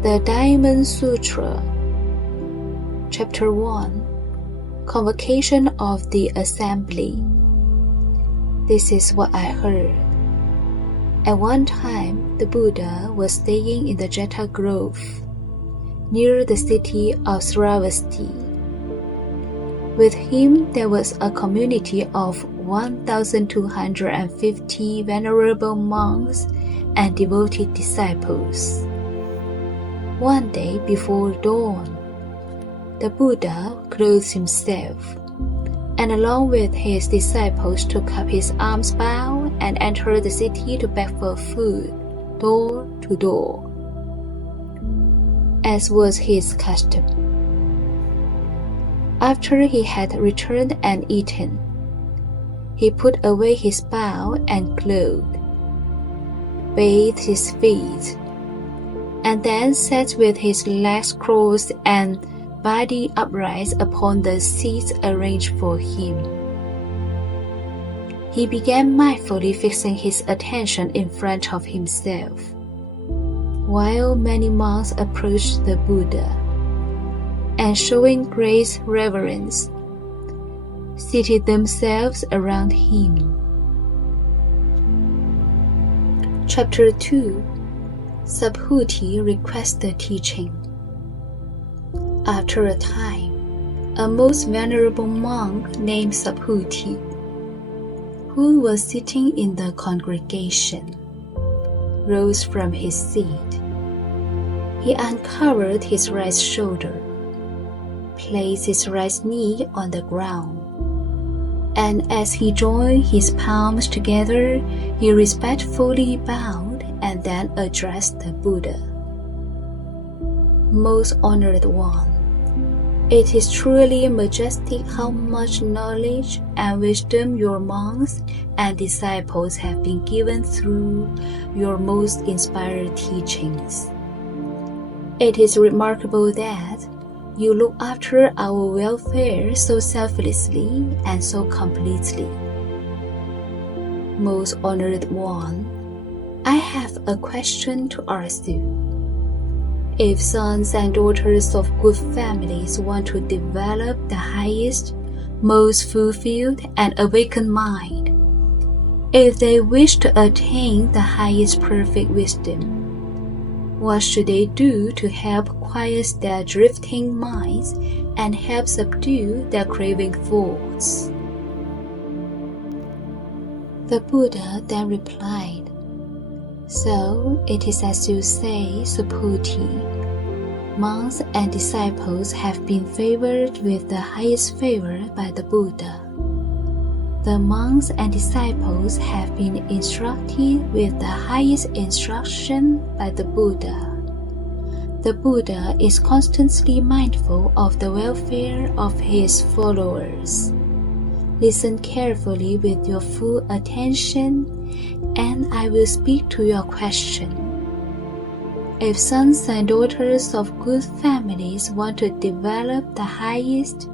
The Diamond Sutra, Chapter 1, Convocation of the Assembly. This is what I heard. At one time, the Buddha was staying in the Jeta Grove, near the city of Sravasti. With him there was a community of 1,250 venerable monks and devoted disciples. One day before dawn, the Buddha clothed himself, and along with his disciples took up his alms bowl and entered the city to beg for food, door to door, as was his custom. After he had returned and eaten, he put away his bowl and cloak, bathed his feet, and then sat with his legs crossed and body upright upon the seats arranged for him. He began mindfully fixing his attention in front of himself, while many monks approached the Buddha, and showing great reverence, seated themselves around him. Chapter 2, Subhuti requests the teaching. After a time, a most venerable monk named Subhuti, who was sitting in the congregation, rose from his seat. He uncovered his right shoulder, placed his right knee on the ground, and as he joined his palms together, he respectfully bowed and then addressed the Buddha. Most honored one, it is truly majestic how much knowledge and wisdom your monks and disciples have been given through your most inspired teachings. It is remarkable that you look after our welfare so selflessly and so completely. Most honored one, I have a question to ask you. If sons and daughters of good families want to develop the highest, most fulfilled and awakened mind, if they wish to attain the highest perfect wisdom, what should they do to help quiet their drifting minds and help subdue their craving thoughts? The Buddha then replied, So it is as you say, Subhuti. Monks and disciples have been favored with the highest favor by the Buddha. The monks and disciples have been instructed with the highest instruction by the Buddha. The Buddha is constantly mindful of the welfare of his followers. Listen carefully with your full attention, and I will speak to your question. If sons and daughters of good families want to develop the highest,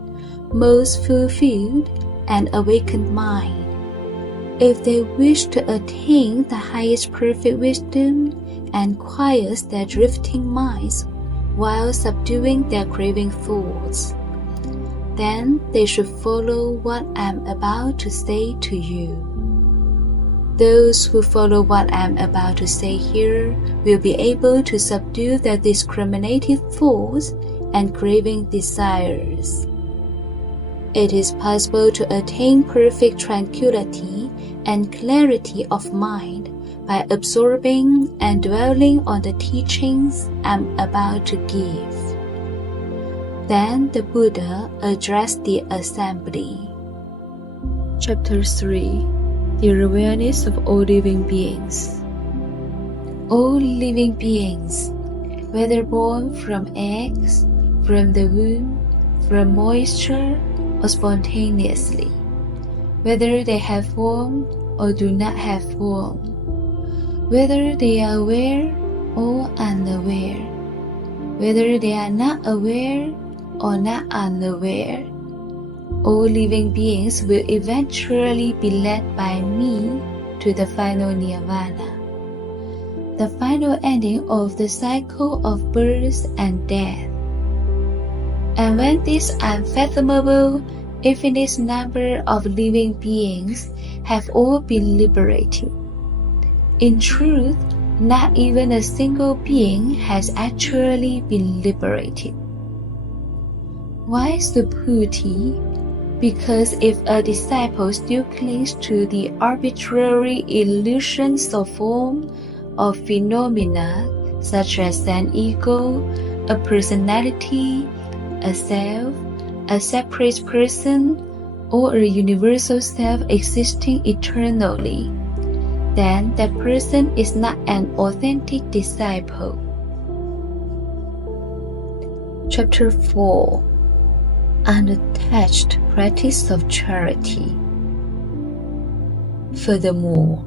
most fulfilled and awakened mind, if they wish to attain the highest perfect wisdom and quiet their drifting minds while subduing their craving thoughts, then they should follow what I am about to say to you. Those who follow what I am about to say here will be able to subdue their discriminative thoughts and craving desires. It is possible to attain perfect tranquility and clarity of mind by absorbing and dwelling on the teachings I am about to give. Then the Buddha addressed the assembly. Chapter 3, The Awareness of All Living Beings. All living beings, whether born from eggs, from the womb, from moisture, or spontaneously, whether they have form or do not have form, whether they are aware or unaware, whether they are not aware or not unaware, all living beings will eventually be led by me to the final nirvana. the final ending of the cycle of birth and death. And when this unfathomable, infinite number of living beings have all been liberated, in truth, not even a single being has actually been liberated. Why Subhuti? Because if a disciple still clings to the arbitrary illusions of form, of phenomena such as an ego, a personality, a self, a separate person, or a universal self existing eternally, then that person is not an authentic disciple. Chapter 4. Unattached Practice of Charity. Furthermore,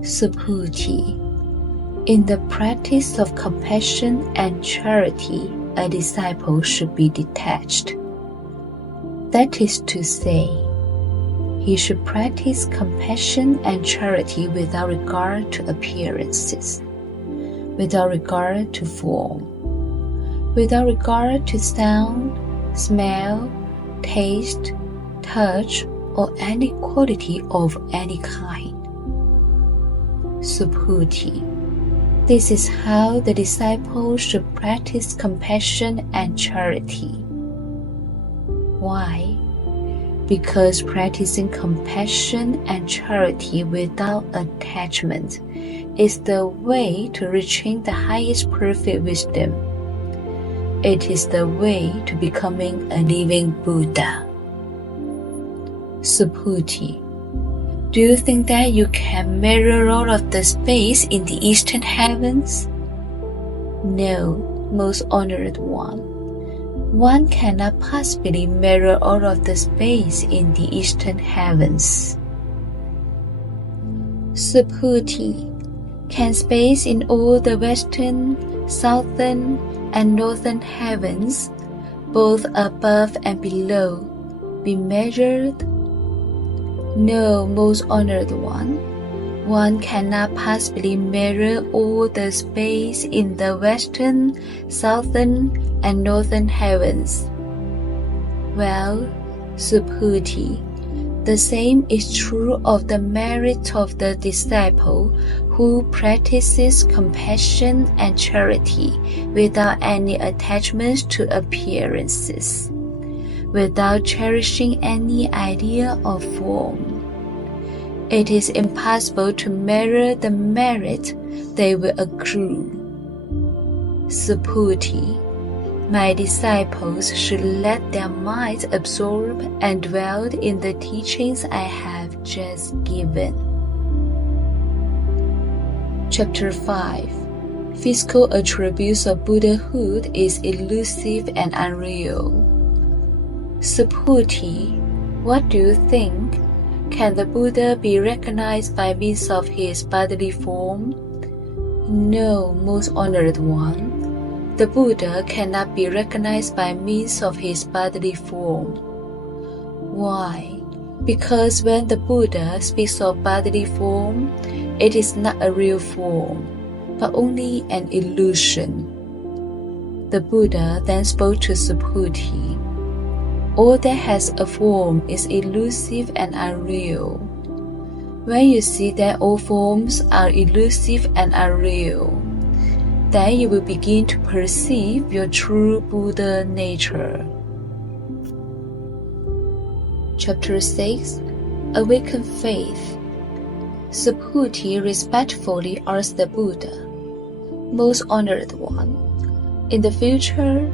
Subhuti, in the practice of compassion and charity, a disciple should be detached. That is to say, he should practice compassion and charity without regard to appearances, without regard to form, without regard to sound, smell, taste, touch, or any quality of any kind. Subhuti. This is how the disciple should practice compassion and charity. Why? Because practicing compassion and charity without attachment is the way to reaching the highest perfect wisdom. It is the way to becoming a living Buddha. Subhuti. Do you think that you can measure all of the space in the eastern heavens? No, most honored one. One cannot possibly measure all of the space in the eastern heavens. Subhuti. Can space in all the western, southern, and northern heavens, both above and below, be measured? No, most honored one. One cannot possibly measure all the space in the western, southern, and northern heavens. Well, Subhuti, the same is true of the merit of the disciple who practices compassion and charity without any attachments to appearances, without cherishing any idea of form. It is impossible to measure the merit they will accrue. Subhuti. My disciples should let their minds absorb and dwell in the teachings I have just given. Chapter 5. Physical attributes of Buddhahood is elusive and unreal. Subhuti, what do you think? Can the Buddha be recognized by means of his bodily form? No, most honored one. The Buddha cannot be recognized by means of his bodily form. Why? Because when the Buddha speaks of bodily form, it is not a real form, but only an illusion. The Buddha then spoke to Subhuti. All that has a form is elusive and unreal. When you see that all forms are elusive and unreal, then you will begin to perceive your true Buddha nature. Chapter 6. Awaken Faith. Subhuti respectfully asked the Buddha, Most honored one, in the future,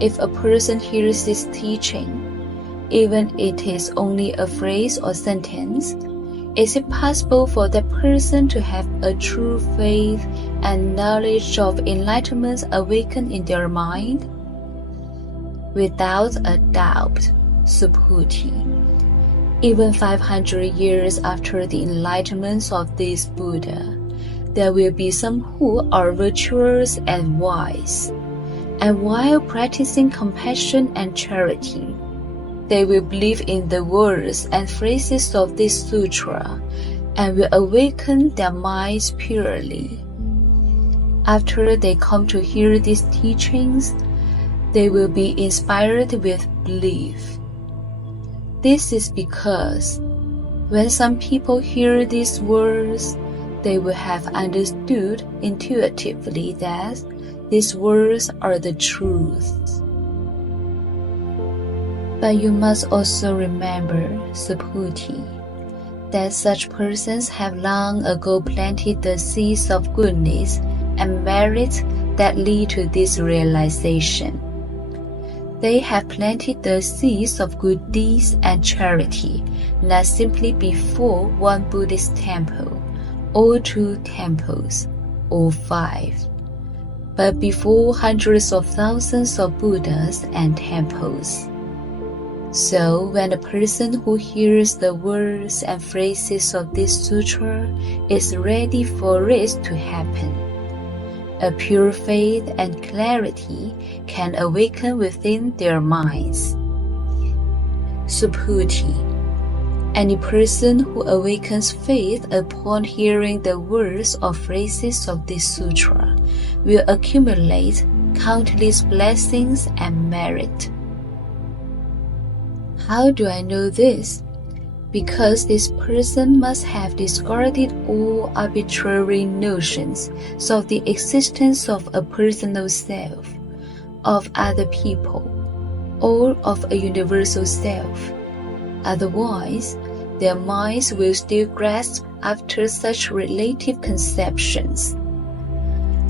if a person hears this teaching, even it is only a phrase or sentence, is it possible for that person to have a true faith and knowledge of enlightenment awakened in their mind? Without a doubt, Subhuti. Even 500 years after the enlightenment of this Buddha, there will be some who are virtuous and wise, and while practicing compassion and charity, they will believe in the words and phrases of this sutra and will awaken their minds purely. After they come to hear these teachings, they will be inspired with belief. This is because when some people hear these words, they will have understood intuitively that these words are the truth. But you must also remember, Subhuti, that such persons have long ago planted the seeds of goodness and merit that lead to this realization. They have planted the seeds of good deeds and charity, not simply before one Buddhist temple, or 2 temples, or 5, but before hundreds of thousands of Buddhas and temples. So when a person who hears the words and phrases of this sutra is ready for it to happen, a pure faith and clarity can awaken within their minds. Subhuti, any person who awakens faith upon hearing the words or phrases of this sutra will accumulate countless blessings and merit. How do I know this? Because this person must have discarded all arbitrary notions of the existence of a personal self, of other people, or of a universal self. Otherwise, their minds will still grasp after such relative conceptions.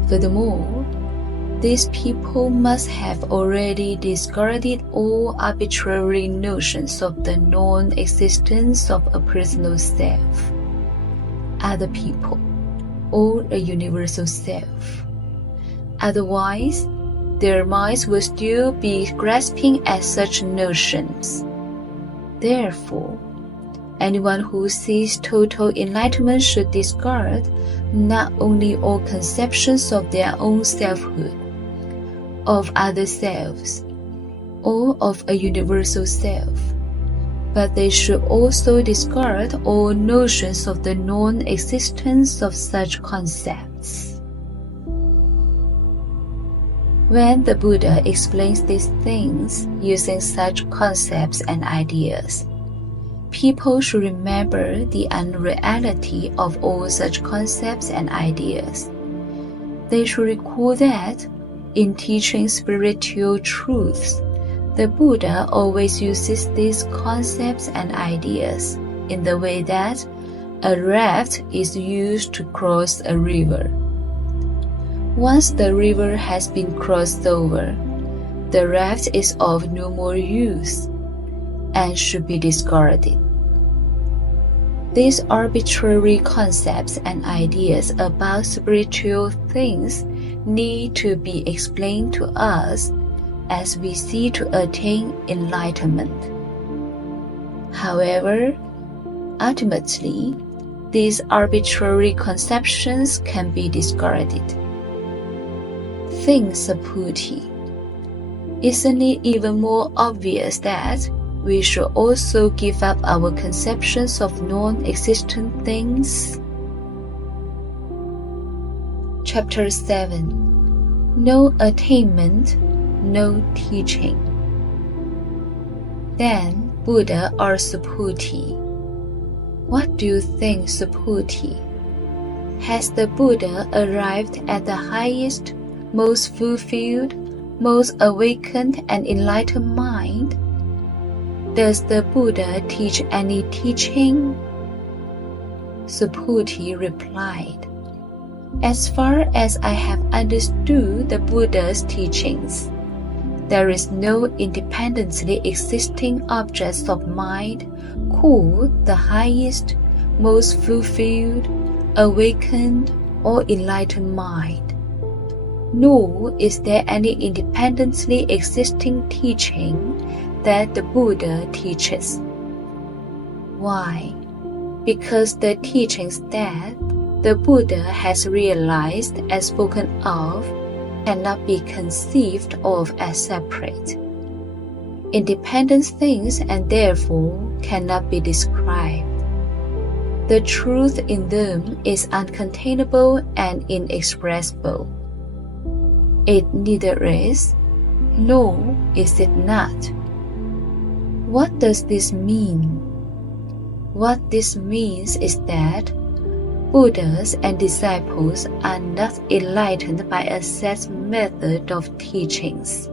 Furthermore, these people must have already discarded all arbitrary notions of the non-existence of a personal self, other people, or a universal self. Otherwise, their minds will still be grasping at such notions. Therefore, anyone who sees total enlightenment should discard not only all conceptions of their own selfhood, of other selves, or of a universal self, but they should also discard all notions of the non-existence of such concepts. When the Buddha explains these things using such concepts and ideas, people should remember the unreality of all such concepts and ideas. They should recall that in teaching spiritual truths, the Buddha always uses these concepts and ideas in the way that a raft is used to cross a river. Once the river has been crossed over, the raft is of no more use and should be discarded. These arbitrary concepts and ideas about spiritual things need to be explained to us as we seek to attain enlightenment. However, ultimately, these arbitrary conceptions can be discarded. Think, Subhuti, isn't it even more obvious that we should also give up our conceptions of non-existent things? Chapter 7. No attainment, no teaching. Then Buddha asked Subhuti, "What do you think, Subhuti? Has the Buddha arrived at the highest, most fulfilled, most awakened and enlightened mind? Does the Buddha teach any teaching?" Subhuti replied, "As far as I have understood the Buddha's teachings, there is no independently existing object of mind called the highest, most fulfilled, awakened, or enlightened mind. Nor is there any independently existing teaching that the Buddha teaches. Why? Because the teachings that the Buddha has realized and spoken of cannot be conceived of as separate, independent things and therefore cannot be described. The truth in them is uncontainable and inexpressible. It neither is, nor is it not. What does this mean? What this means is that Buddhas and disciples are not enlightened by a set method of teachings,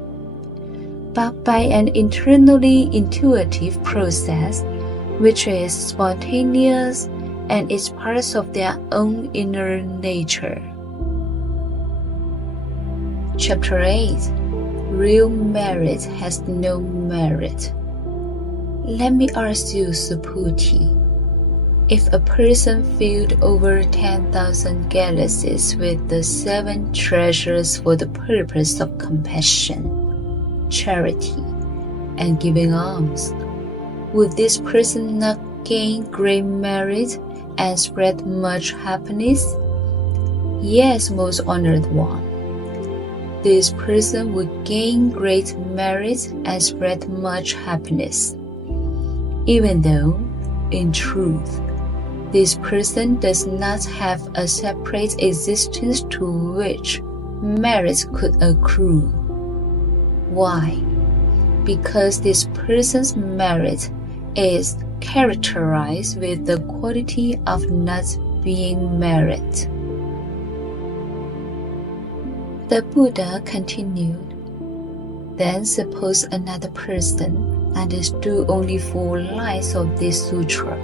but by an internally intuitive process which is spontaneous and is part of their own inner nature. Chapter 8. Real merit has no merit. Let me ask you, Subhuti, if a person filled over 10,000 galaxies with the 7 treasures for the purpose of compassion, charity, and giving alms, would this person not gain great merit and spread much happiness? Yes, most honored one. This person would gain great merit and spread much happiness, even though, in truth, this person does not have a separate existence to which merit could accrue. Why? Because this person's merit is characterized with the quality of not being merit. The Buddha continued, Then suppose another person understood only 4 lines of this sutra,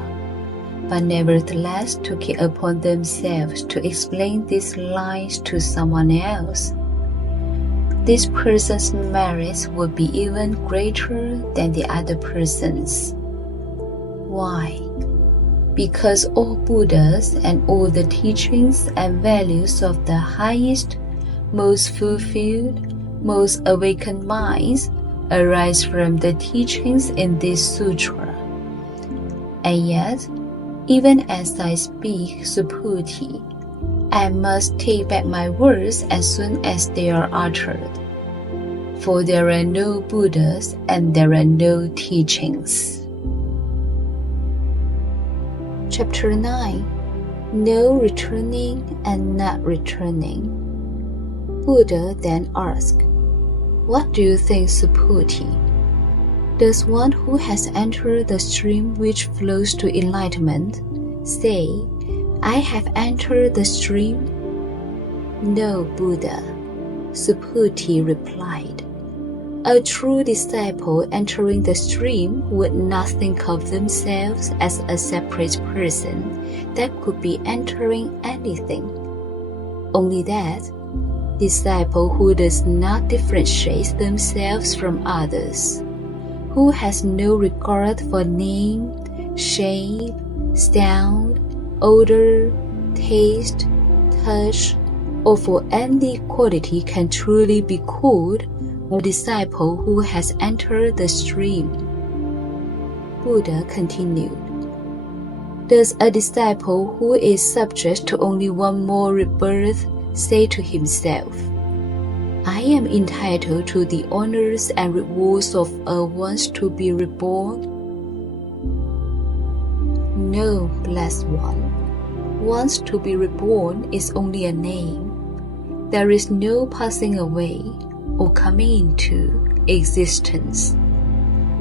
but nevertheless took it upon themselves to explain these lines to someone else. This person's merits would be even greater than the other person's. Why? Because all Buddhas and all the teachings and values of the highest, most fulfilled, most awakened minds arise from the teachings in this sutra. And yet, even as I speak, Subhuti, I must take back my words as soon as they are uttered, for there are no Buddhas and there are no teachings. Chapter 9. No returning and not returning. Buddha then asked, What do you think, Subhuti? Does one who has entered the stream which flows to enlightenment say, I have entered the stream? No, Buddha, Subhuti replied. A true disciple entering the stream would not think of themselves as a separate person that could be entering anything. Only that, disciple who does not differentiate themselves from others, who has no regard for name, shape, sound, odor, taste, touch, or for any quality can truly be called a disciple who has entered the stream. Buddha continued, Does a disciple who is subject to only one more rebirth say to himself, I am entitled to the honors and rewards of a once to be reborn? No, blessed one. Once to be reborn is only a name. There is no passing away or coming into existence.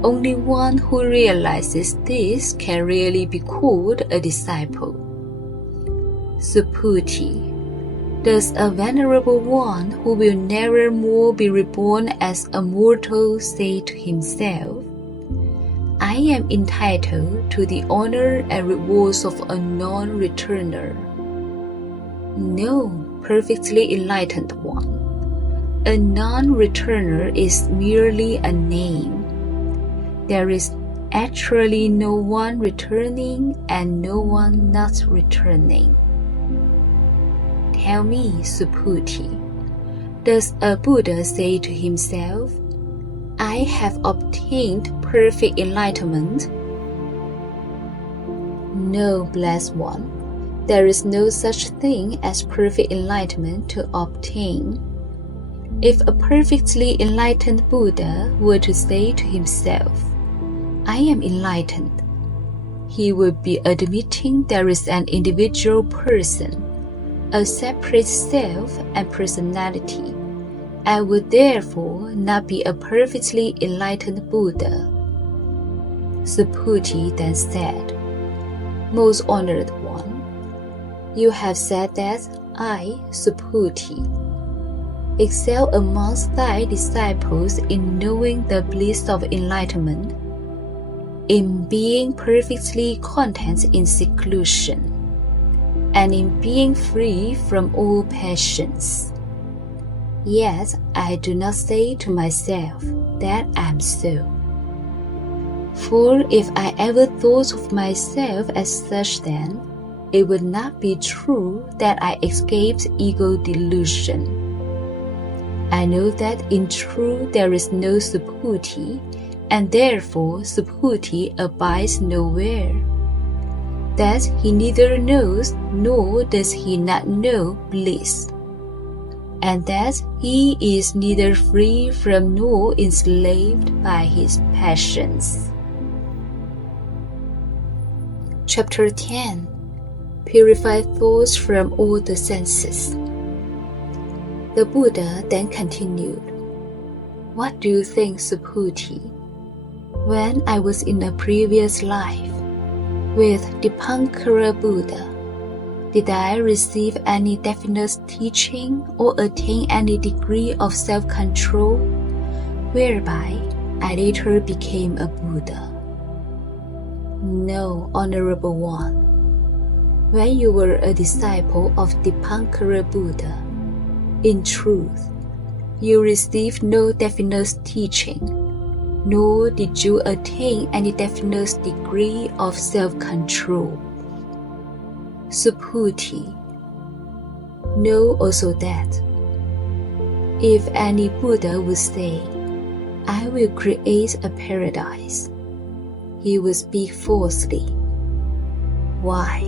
Only one who realizes this can really be called a disciple. Subhuti, does a venerable one who will never more be reborn as a mortal say to himself, I am entitled to the honor and rewards of a non-returner? No, perfectly enlightened one. A non-returner is merely a name. There is actually no one returning and no one not returning. Tell me, Subhuti, does a Buddha say to himself, I have obtained perfect enlightenment? No, blessed one, there is no such thing as perfect enlightenment to obtain. If a perfectly enlightened Buddha were to say to himself, I am enlightened, he would be admitting there is an individual person, a separate self and personality, I would therefore not be a perfectly enlightened Buddha. Subhuti then said, Most honored one, you have said that I, Subhuti, excel amongst thy disciples in knowing the bliss of enlightenment, in being perfectly content in seclusion, and in being free from all passions. Yet I do not say to myself that I am so. For if I ever thought of myself as such, then it would not be true that I escaped ego delusion. I know that in truth there is no Subhuti, and therefore Subhuti abides nowhere. That he neither knows nor does he not know bliss, and that he is neither free from nor enslaved by his passions. Chapter 10. Purify thoughts from all the senses. The Buddha then continued, What do you think, Subhuti? When I was in a previous life, with Dipankara Buddha, did I receive any definite teaching or attain any degree of self-control, whereby I later became a Buddha? No, Honorable One. When you were a disciple of Dipankara Buddha, in truth, you received no definite teaching, nor did you attain any definite degree of self-control. Subhuti, know also that if any Buddha would say, I will create a paradise, he would speak falsely. Why?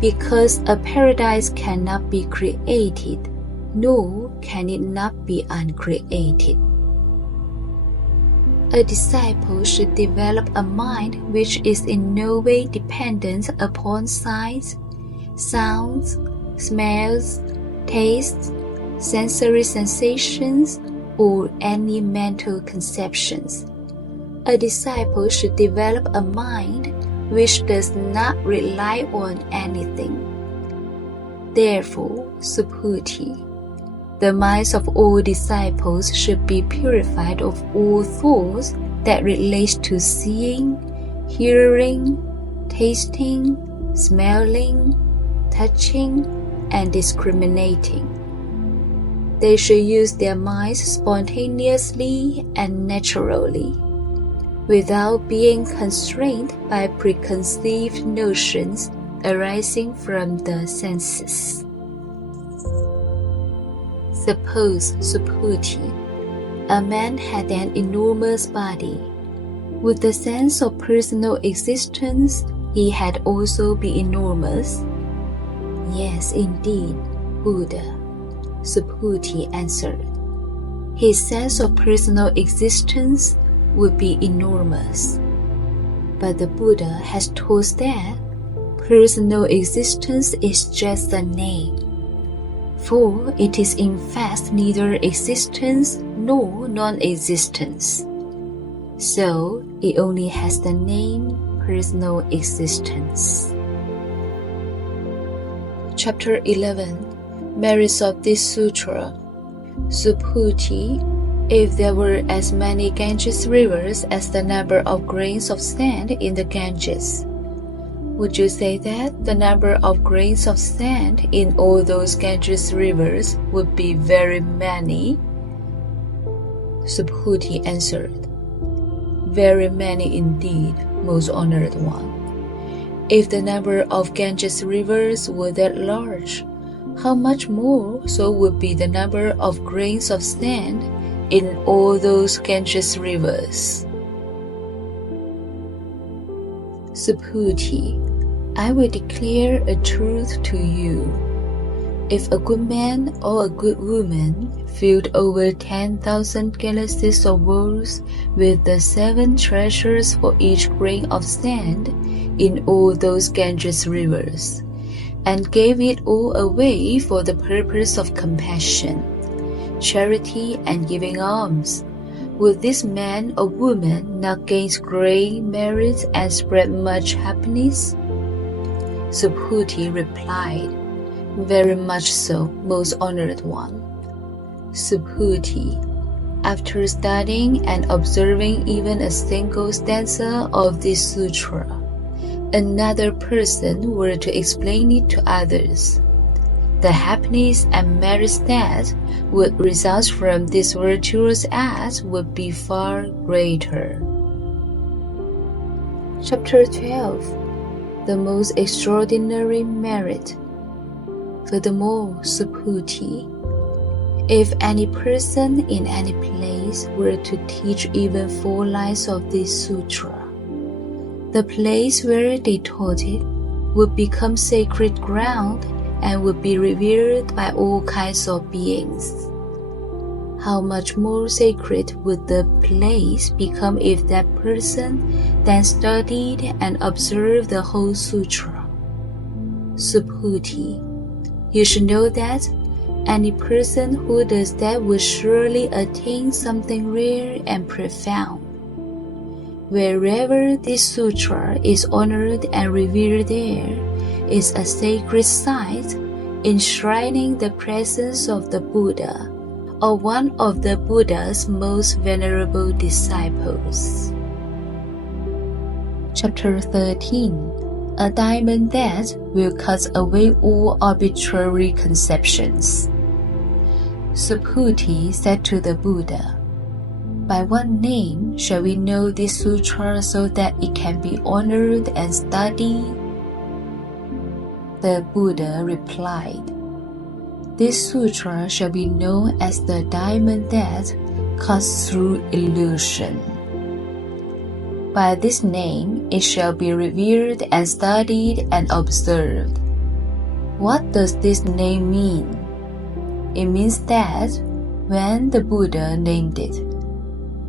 Because a paradise cannot be created, nor can it not be uncreated. A disciple should develop a mind which is in no way dependent upon sights, sounds, smells, tastes, sensory sensations, or any mental conceptions. A disciple should develop a mind which does not rely on anything. Therefore, Subhuti, the minds of all disciples should be purified of all thoughts that relate to seeing, hearing, tasting, smelling, touching, and discriminating. They should use their minds spontaneously and naturally, without being constrained by preconceived notions arising from the senses. Suppose, Subhuti, a man had an enormous body. Would the sense of personal existence he had also be enormous? Yes, indeed, Buddha, Subhuti answered. His sense of personal existence would be enormous. But the Buddha has taught that personal existence is just a name, for it is in fact neither existence nor non-existence. So it only has the name personal existence. Chapter 11. Merits of this Sutra. Subhuti, if there were as many Ganges rivers as the number of grains of sand in the Ganges, would you say that the number of grains of sand in all those Ganges rivers would be very many? Subhuti answered, Very many indeed, most honored one. If the number of Ganges rivers were that large, how much more so would be the number of grains of sand in all those Ganges rivers? Subhuti, I will declare a truth to you. If a good man or a good woman filled over 10,000 galaxies of worlds with the 7 treasures for each grain of sand in all those Ganges rivers, and gave it all away for the purpose of compassion, charity, and giving alms, would this man or woman not gain great merit and spread much happiness? Subhuti replied, Very much so, most honored one. Subhuti, after studying and observing even a single stanza of this sutra, another person were to explain it to others, the happiness and merit that would result from this virtuous act would be far greater. Chapter 12. The most extraordinary merit. Furthermore, Subhuti, if any person in any place were to teach even 4 lines of this sutra, the place where they taught it would become sacred ground and would be revered by all kinds of beings. How much more sacred would the place become if that person then studied and observed the whole sutra? Subhuti, you should know that any person who does that will surely attain something rare and profound. Wherever this sutra is honored and revered, there is a sacred site enshrining the presence of the Buddha or one of the Buddha's most venerable disciples. Chapter 13. A diamond that will cut away all arbitrary conceptions. Subhuti said to the Buddha, By what name shall we know this sutra so that it can be honored and studied? The Buddha replied, This sutra shall be known as the diamond that cuts through illusion. By this name it shall be revered and studied and observed. What does this name mean? It means that when the Buddha named it,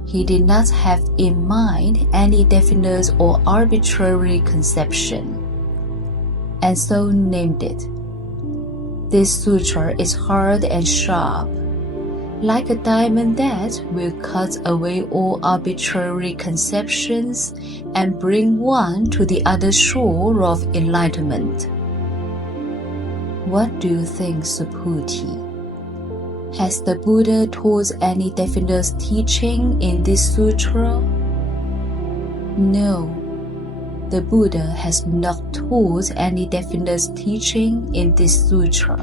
he did not have in mind any definite or arbitrary conception, and so named it. This sutra is hard and sharp, like a diamond that will cut away all arbitrary conceptions and bring one to the other shore of enlightenment. What do you think, Subhuti? Has the Buddha taught any definite teaching in this sutra? No, the Buddha has not taught any definite teaching in this sutra.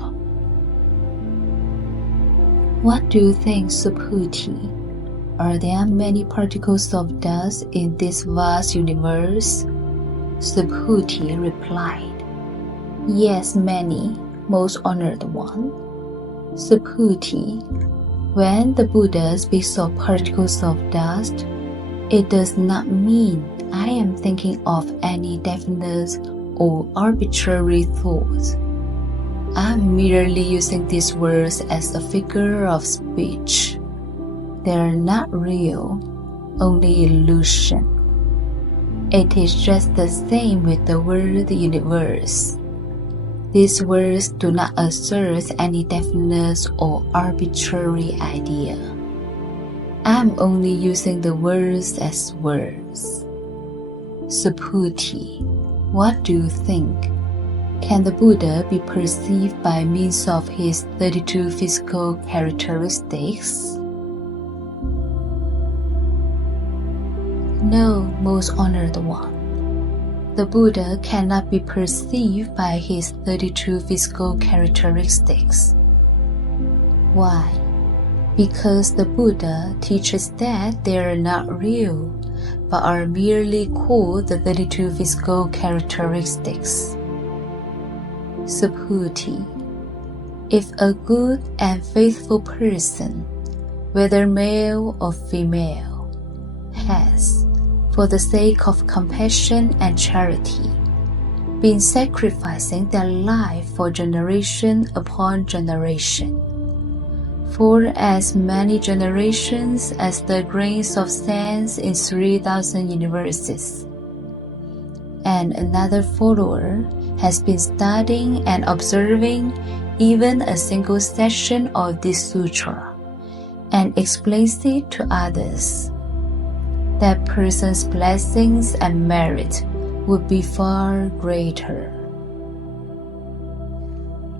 What do you think, Subhuti? Are there many particles of dust in this vast universe? Subhuti replied, Yes, many, most honored one. Subhuti, when the Buddha speaks of particles of dust, it does not mean I am thinking of any definite or arbitrary thought. I am merely using these words as a figure of speech. They are not real, only illusion. It is just the same with the word universe. These words do not assert any definite or arbitrary idea. I am only using the words as words. Subhuti, what do you think? Can the Buddha be perceived by means of his 32 physical characteristics? No, most honored one. The Buddha cannot be perceived by his 32 physical characteristics. Why? Because the Buddha teaches that they are not real, but are merely called the 32 physical characteristics. Subhuti, if a good and faithful person, whether male or female, has, for the sake of compassion and charity, been sacrificing their life for generation upon generation, for as many generations as the grains of sand in 3,000 universes, and another follower has been studying and observing even a single section of this sutra, and explains it to others, that person's blessings and merit would be far greater.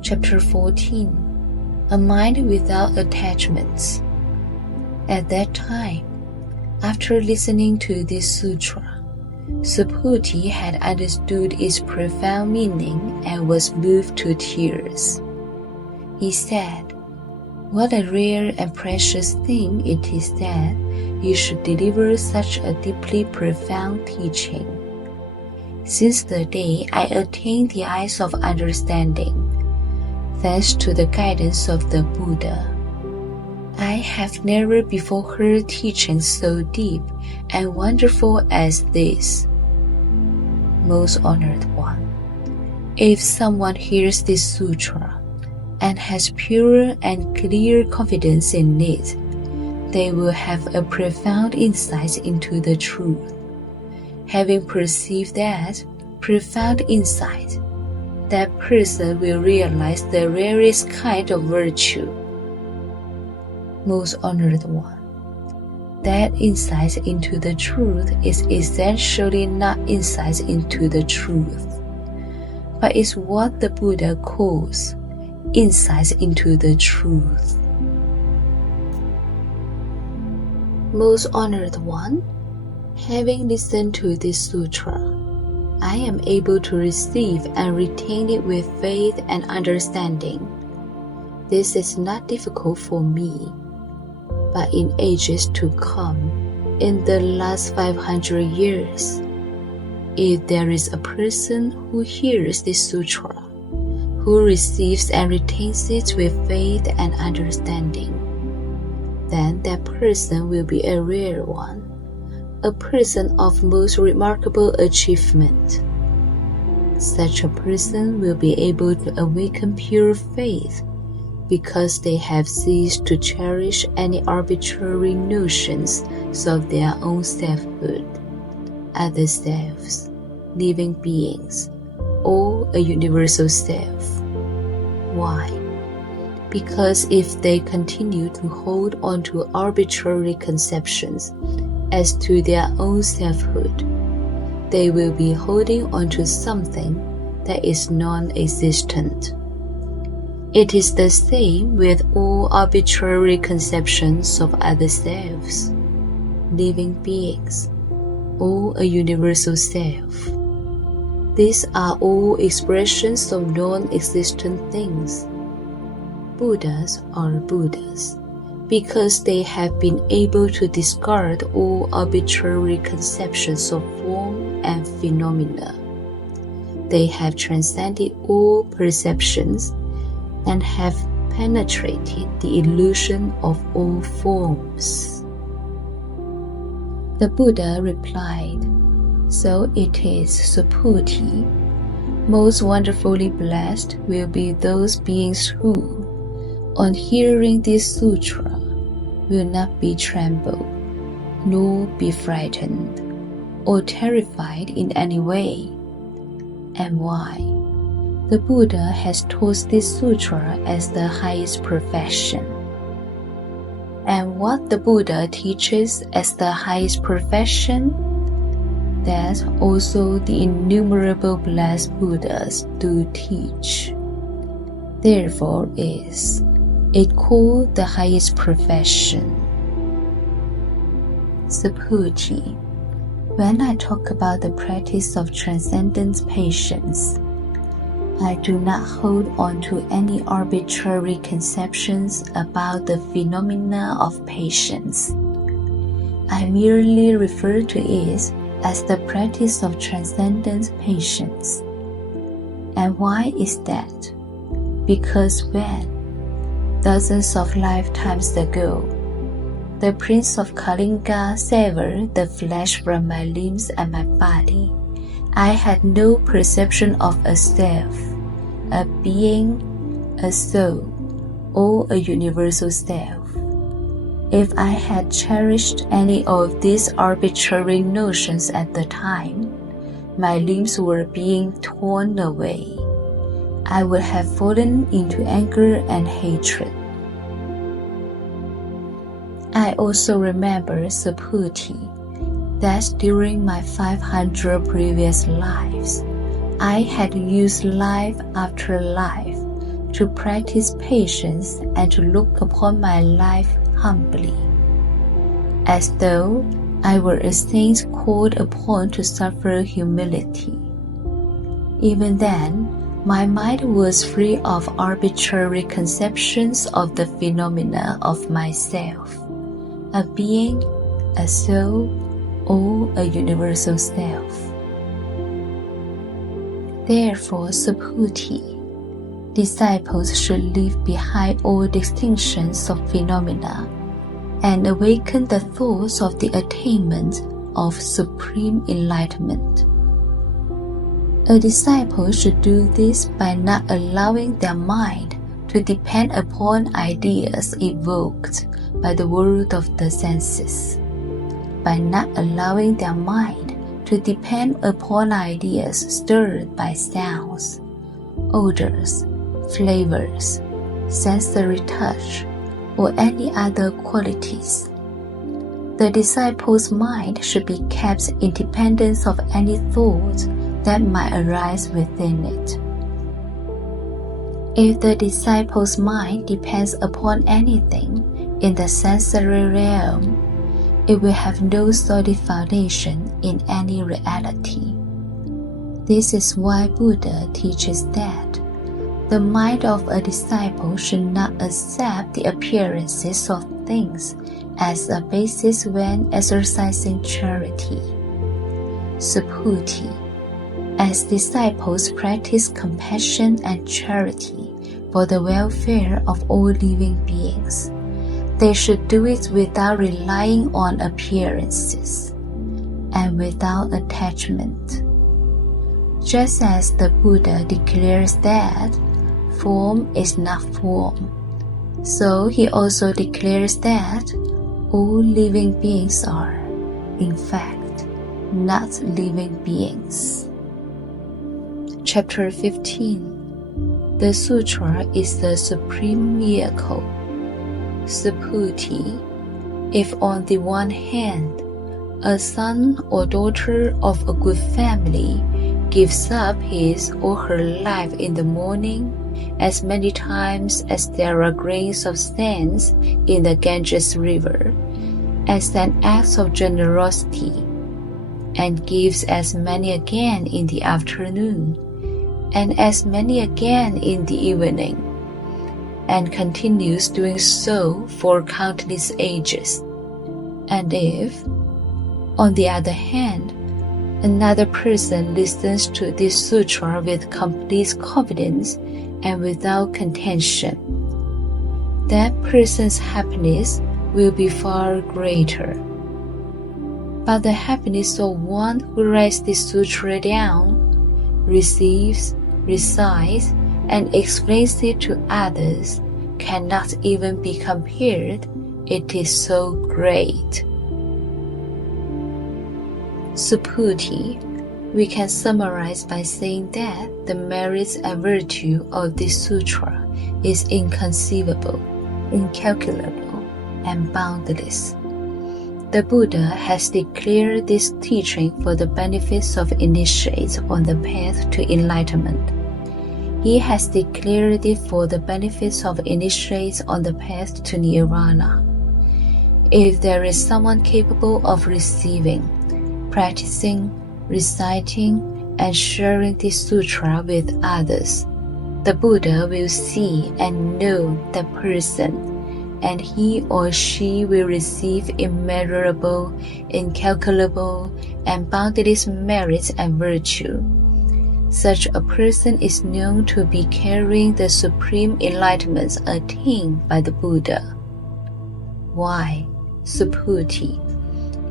Chapter 14. A mind without attachments. At that time, after listening to this sutra, Subhuti had understood its profound meaning and was moved to tears. He said, "What a rare and precious thing it is that you should deliver such a deeply profound teaching. Since the day I attained the eyes of understanding, thanks to the guidance of the Buddha, I have never before heard teaching so deep and wonderful as this. Most honored one, if someone hears this sutra and has pure and clear confidence in it, they will have a profound insight into the truth. Having perceived that profound insight, that person will realize the rarest kind of virtue. Most honored one, that insight into the truth is essentially not insight into the truth, but is what the Buddha calls insight into the truth." Most honored one, having listened to this sutra, I am able to receive and retain it with faith and understanding. This is not difficult for me, but in ages to come, in the last 500 years, if there is a person who hears this sutra, who receives and retains it with faith and understanding, then that person will be a rare one, a person of most remarkable achievement. Such a person will be able to awaken pure faith because they have ceased to cherish any arbitrary notions of their own selfhood, other selves, living beings, or a universal self. Why? Because if they continue to hold on to arbitrary conceptions as to their own selfhood, they will be holding on to something that is non-existent. It is the same with all arbitrary conceptions of other selves, living beings, or a universal self. These are all expressions of non-existent things. Buddhas are Buddhas because they have been able to discard all arbitrary conceptions of form and phenomena. They have transcended all perceptions and have penetrated the illusion of all forms. The Buddha replied, "So it is, Subhuti. Most wonderfully blessed will be those beings who, on hearing this sutra, will not be trembled, nor be frightened, or terrified in any way." And why? The Buddha has taught this sutra as the highest profession. And what the Buddha teaches as the highest profession, that also the innumerable blessed Buddhas do teach. Therefore is it called the highest profession. Subhuti, when I talk about the practice of transcendent patience, I do not hold on to any arbitrary conceptions about the phenomena of patience. I merely refer to it as the practice of transcendent patience. And why is that? Because when, dozens of lifetimes ago, the Prince of Kalinga severed the flesh from my limbs and my body, I had no perception of a self, a being, a soul, or a universal self. If I had cherished any of these arbitrary notions at the time, my limbs were being torn away. I would have fallen into anger and hatred. I also remember Subhuti, that during my 500 previous lives, I had used life after life to practice patience and to look upon my life humbly, as though I were a saint called upon to suffer humility. Even then, my mind was free of arbitrary conceptions of the phenomena of myself, a being, a soul, or a universal self. Therefore, Subhuti, disciples should leave behind all distinctions of phenomena and awaken the thoughts of the attainment of supreme enlightenment. A disciple should do this by not allowing their mind to depend upon ideas evoked by the world of the senses, by not allowing their mind to depend upon ideas stirred by sounds, odors, flavors, sensory touch, or any other qualities. The disciple's mind should be kept independent of any thought that might arise within it. If the disciple's mind depends upon anything in the sensory realm, it will have no solid foundation in any reality. This is why Buddha teaches that the mind of a disciple should not accept the appearances of things as a basis when exercising charity. Subhuti, as disciples practice compassion and charity for the welfare of all living beings, they should do it without relying on appearances and without attachment. Just as the Buddha declares that form is not form, so he also declares that all living beings are, in fact, not living beings. Chapter 15. The Sutra is the supreme vehicle. Subhuti, if on the one hand, a son or daughter of a good family gives up his or her life in the morning as many times as there are grains of sand in the Ganges River, as an act of generosity, and gives as many again in the afternoon, and as many again in the evening, and continues doing so for countless ages. And if, on the other hand, another person listens to this sutra with complete confidence and without contention, that person's happiness will be far greater. But the happiness of one who writes this sutra down, receives, recites, and explains it to others cannot even be compared. It is so great. Subhuti, we can summarize by saying that the merits and virtue of this sutra is inconceivable, incalculable, and boundless. The Buddha has declared this teaching for the benefits of initiates on the path to enlightenment. He has declared it for the benefits of initiates on the path to nirvana. If there is someone capable of receiving, practicing, reciting, and sharing this sutra with others, the Buddha will see and know the person, and he or she will receive immeasurable, incalculable, and boundless merits and virtue. Such a person is known to be carrying the supreme enlightenments attained by the Buddha. Why, Subhuti,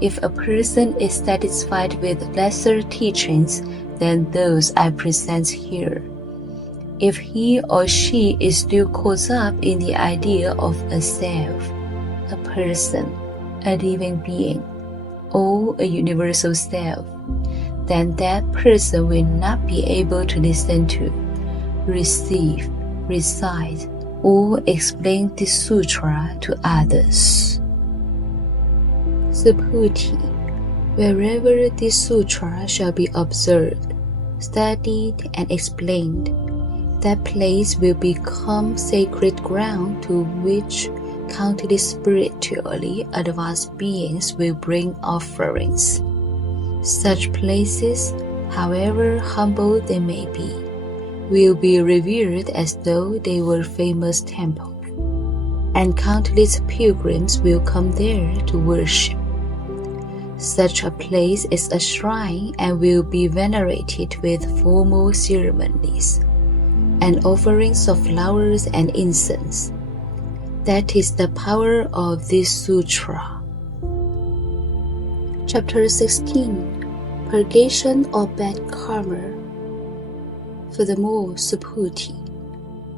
if a person is satisfied with lesser teachings than those I present here, if he or she is still caught up in the idea of a self, a person, a living being, or a universal self, then that person will not be able to listen to, receive, recite, or explain this sutra to others. Subhuti, wherever this sutra shall be observed, studied, and explained, that place will become sacred ground to which countless spiritually advanced beings will bring offerings. Such places, however humble they may be, will be revered as though they were famous temples, and countless pilgrims will come there to worship. Such a place is a shrine and will be venerated with formal ceremonies and offerings of flowers and incense. That is the power of this sutra. Chapter 16. Purgation of Bad Karma. Furthermore, Subhuti,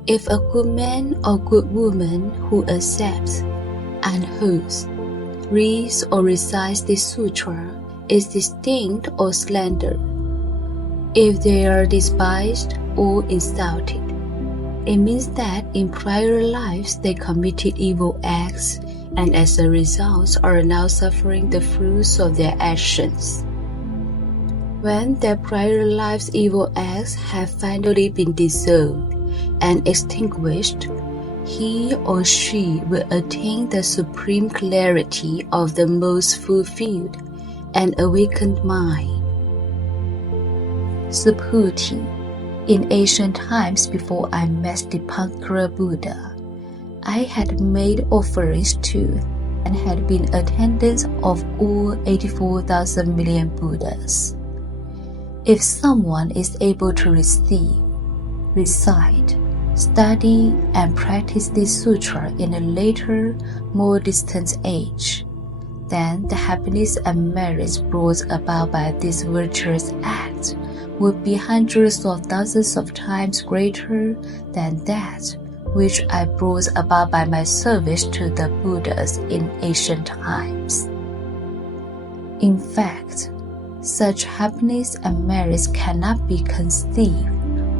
if a good man or good woman who accepts, unholds, reads or recites this sutra is distinct or slandered, if they are despised or insulted, it means that in prior lives they committed evil acts and as a result are now suffering the fruits of their actions. When their prior lives' evil acts have finally been dissolved and extinguished, he or she will attain the supreme clarity of the most fulfilled and awakened mind. Subhuti, in ancient times before I met Dipankara Buddha, I had made offerings to and had been attendants of all 84,000 million Buddhas. If someone is able to receive, recite, study, and practice this sutra in a later, more distant age, then the happiness and merits brought about by this virtuous act would be hundreds of thousands of times greater than that which I brought about by my service to the Buddhas in ancient times. In fact, such happiness and merits cannot be conceived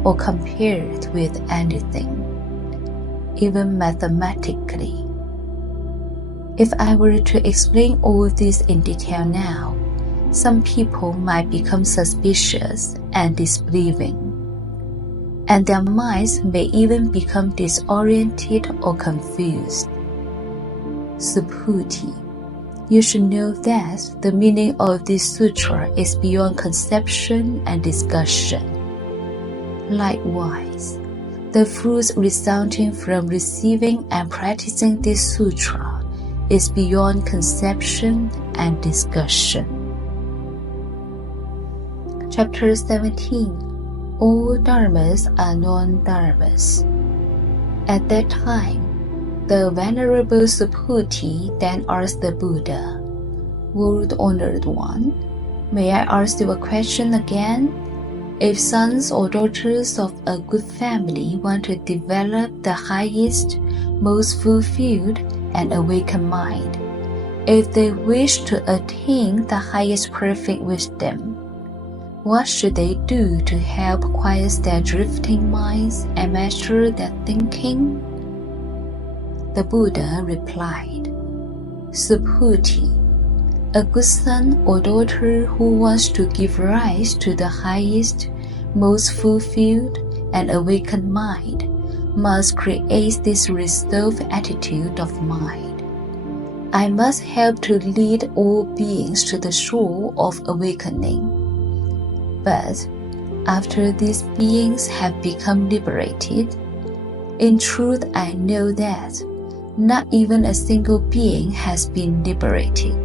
or compared with anything, even mathematically. If I were to explain all this in detail now, some people might become suspicious and disbelieving, and their minds may even become disoriented or confused. Subhuti, you should know that the meaning of this sutra is beyond conception and discussion. Likewise, the fruits resulting from receiving and practicing this sutra is beyond conception and discussion. Chapter 17. All dharmas are non-dharmas. At that time, the Venerable Subhuti then asked the Buddha, "World-honored one, may I ask you a question again? If sons or daughters of a good family want to develop the highest, most fulfilled, and awakened mind, if they wish to attain the highest perfect wisdom, what should they do to help quiet their drifting minds and master their thinking?" The Buddha replied, "Subhuti, a good son or daughter who wants to give rise to the highest, most fulfilled, and awakened mind must create this resolved attitude of mind. I must help to lead all beings to the shore of awakening. But after these beings have become liberated, in truth I know that not even a single being has been liberated.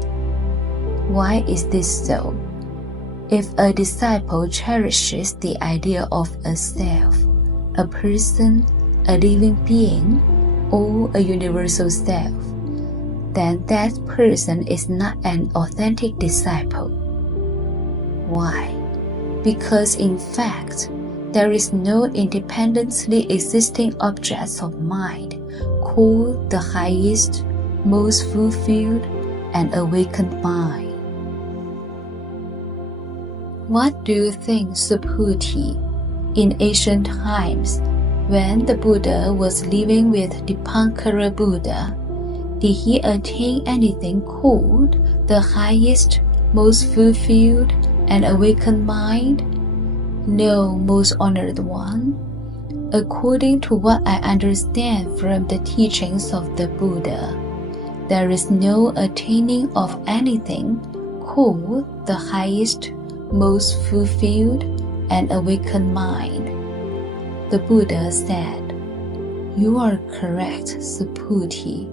Why is this so? If a disciple cherishes the idea of a self, a person, a living being, or a universal self, then that person is not an authentic disciple. Why? Because in fact, there is no independently existing object of mind called the highest, most fulfilled, and awakened mind." What do you think, Subhuti? In ancient times, when the Buddha was living with Dipankara Buddha, Did he attain anything called the highest, most fulfilled, and awakened mind? No, most honored one. According to what I understand from the teachings of the Buddha, there is no attaining of anything called the highest, most fulfilled, and awakened mind. The Buddha said, "You are correct, Subhuti.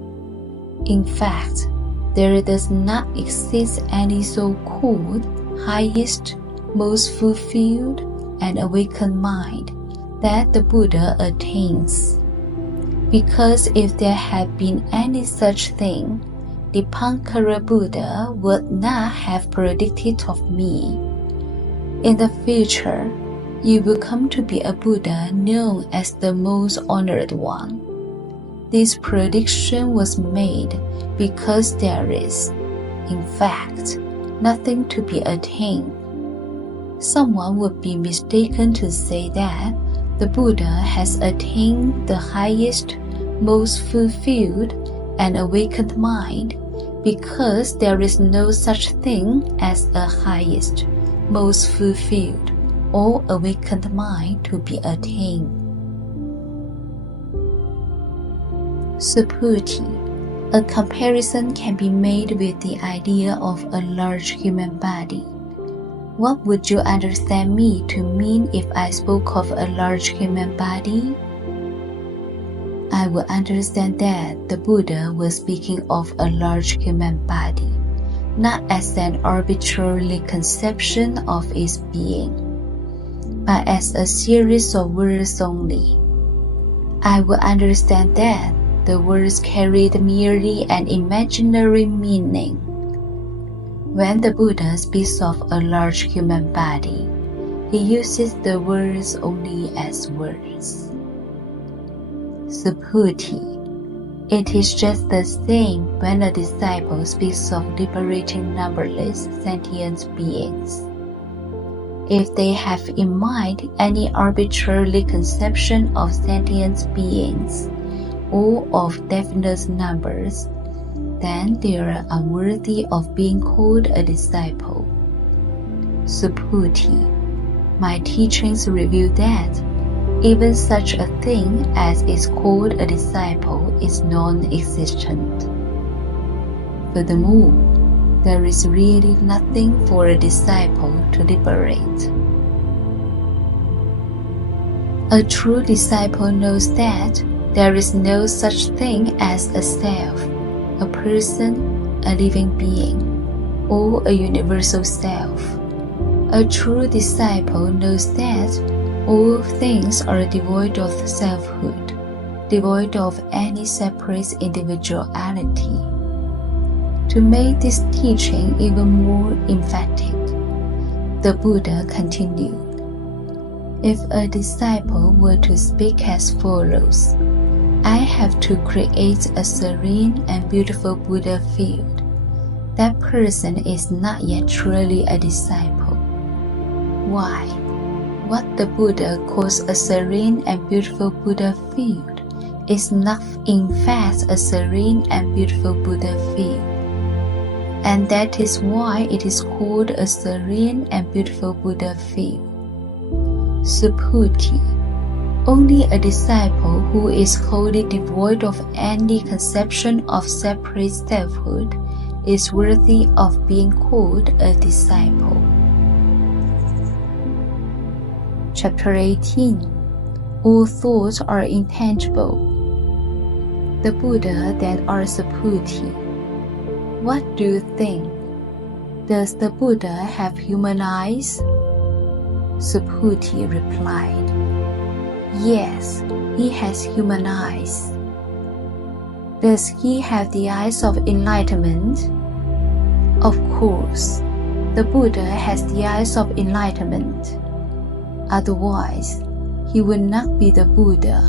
In fact, there does not exist any so-called highest, most fulfilled, and awakened mind that the Buddha attains. Because if there had been any such thing, the Pankara Buddha would not have predicted of me. In the future, you will come to be a Buddha known as the most honored one." This prediction was made because there is, in fact, nothing to be attained. Someone would be mistaken to say that the Buddha has attained the highest, most fulfilled, and awakened mind because there is no such thing as a highest, most fulfilled, or awakened mind to be attained. Subhuti, a comparison can be made with the idea of a large human body. What would you understand me to mean if I spoke of a large human body? I would understand that the Buddha was speaking of a large human body, not as an arbitrary conception of its being, but as a series of words only. I would understand that the words carried merely an imaginary meaning. When the Buddha speaks of a large human body, he uses the words only as words. Subhuti, it is just the same when a disciple speaks of liberating numberless sentient beings. If they have in mind any arbitrary conception of sentient beings, or of definite numbers, then they are unworthy of being called a disciple. Subhuti, my teachings reveal that even such a thing as is called a disciple is non-existent. Furthermore, there is really nothing for a disciple to liberate. A true disciple knows that there is no such thing as a self, a person, a living being, or a universal self. A true disciple knows that all things are devoid of selfhood, devoid of any separate individuality. To make this teaching even more emphatic, the Buddha continued, "If a disciple were to speak as follows, I have to create a serene and beautiful Buddha field. That person is not yet truly a disciple. Why? What the Buddha calls a serene and beautiful Buddha field is not in fact a serene and beautiful Buddha field. And that is why it is called a serene and beautiful Buddha field. Subhuti, only a disciple who is wholly devoid of any conception of separate selfhood is worthy of being called a disciple." Chapter 18. All thoughts are intangible. The Buddha then asked Subhuti, "What do you think? Does the Buddha have human eyes?" Subhuti replied, "Yes, he has human eyes." "Does he have the eyes of enlightenment?" Of course, the Buddha has the eyes of enlightenment. Otherwise, he would not be the Buddha.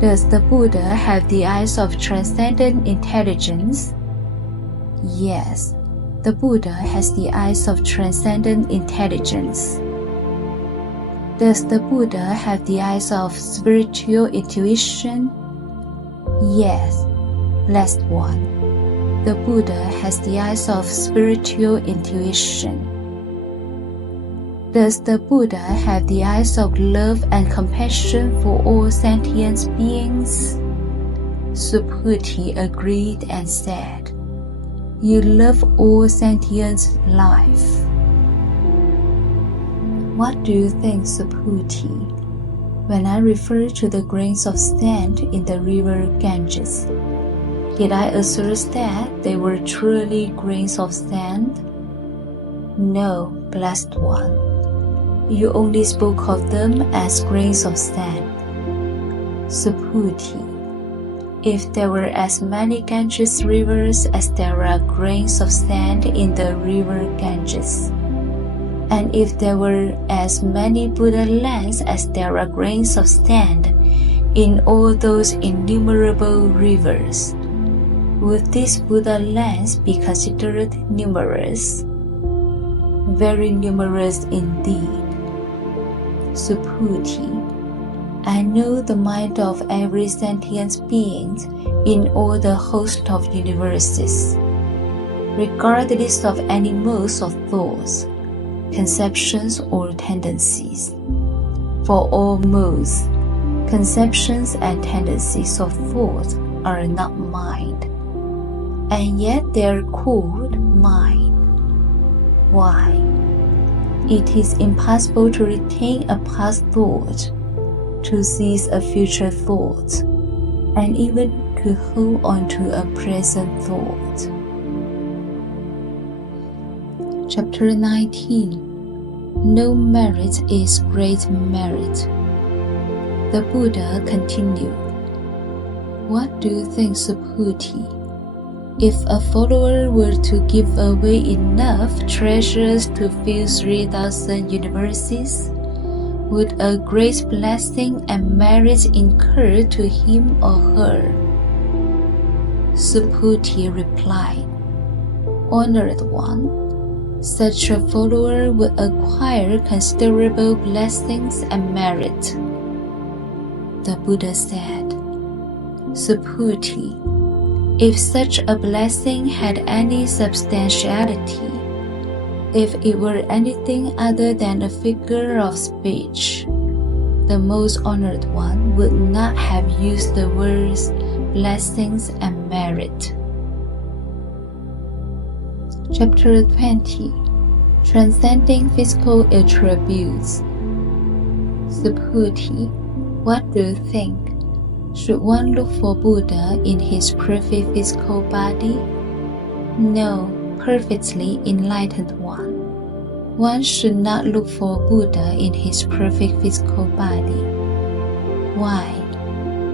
Does the Buddha have the eyes of transcendent intelligence? Yes, the Buddha has the eyes of transcendent intelligence. Does the Buddha have the eyes of spiritual intuition? Yes, Blessed One, the Buddha has the eyes of spiritual intuition. Does the Buddha have the eyes of love and compassion for all sentient beings? Subhuti agreed and said, You love all sentient life. What do you think, Subhuti, when I refer to the grains of sand in the river Ganges? Did I assert that they were truly grains of sand? No, Blessed One. You only spoke of them as grains of sand. Subhuti, if there were as many Ganges rivers as there are grains of sand in the river Ganges, and if there were as many Buddha lands as there are grains of sand in all those innumerable rivers, would these Buddha lands be considered numerous? Very numerous indeed. Subhuti, I know the mind of every sentient being in all the host of universes, regardless of any modes of thoughts, conceptions or tendencies. For all modes, conceptions and tendencies of thought are not mind, and yet they are called mind. Why? It is impossible to retain a past thought, to seize a future thought, and even to hold on to a present thought. Chapter 19. No merit is great merit. The Buddha continued, What do you think, Subhuti? If a follower were to give away enough treasures to fill 3,000 universes, would a great blessing and merit incur to him or her? Subhuti replied, Honored One, such a follower would acquire considerable blessings and merit. The Buddha said, Subhuti, if such a blessing had any substantiality, if it were anything other than a figure of speech, the most honored one would not have used the words blessings and merit. Chapter 20. Transcending Physical Attributes. Subhuti, what do you think? Should one look for Buddha in his perfect physical body? No, perfectly enlightened one. One should not look for Buddha in his perfect physical body. Why?